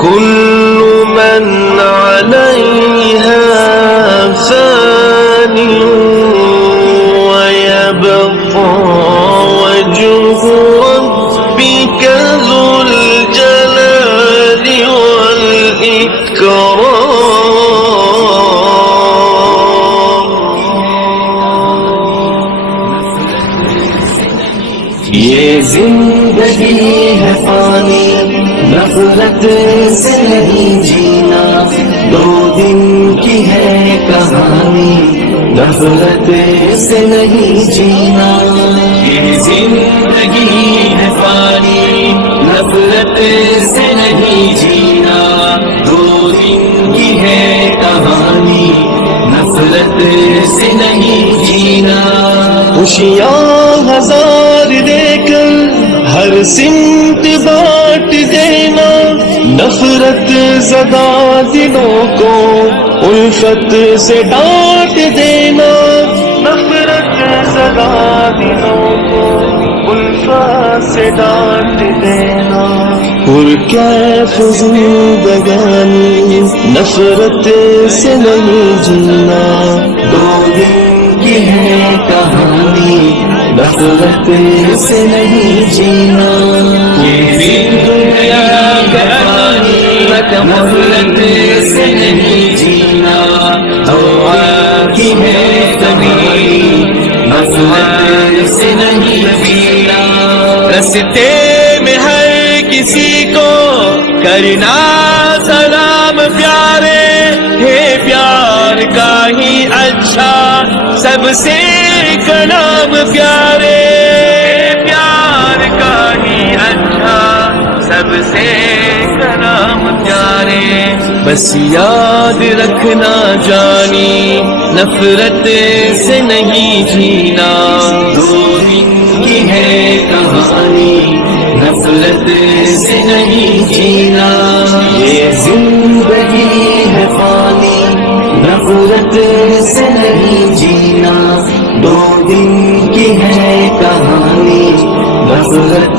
كل من عليها فان ويبقى وجه ربك ذو الجلال والإكرام. یہ زندگی ہے فانی، نفرت سے نہیں جینا، 2 دن کی ہے کہانی، نفرت سے نہیں جینا. یہ زندگی ہے فانی، نفرت سے نہیں جینا، 2 دن کی ہے کہانی، نفرت سے نہیں جینا. خوشیاں ہزار دے کر ہر سمت بانٹ دینا، نفرت زدہ دلوں کو الفت سے ڈانٹ دینا، نفرت زدہ دلوں کو الفت سے ڈانٹ دینا. پرکیف زندگانی نفرت سے نہیں جینا، 2 دن کی ہے کہانی، نفرت سے نہیں جینا. یہ دنیا کا فانی، نفرت سے نہیں جینا، ہوا کی ہے کبھی، نفرت سے نہیں جینا. رستے میں ہر کسی کو کرنا سلام پیارے، ہے پیار کا ہی اچھا سب سے کلام پیارے، پیار کا ہی اچھا سب سے کلام پیارے. بس یاد رکھنا جانی نفرت سے نہیں جینا، 2 دن کی ہے کہانی، نفرت سے نہیں جینا. یہ زندگی ہے فانی، نفرت سے نہیں جینا، 2 دن کی ہے کہانی، نفرت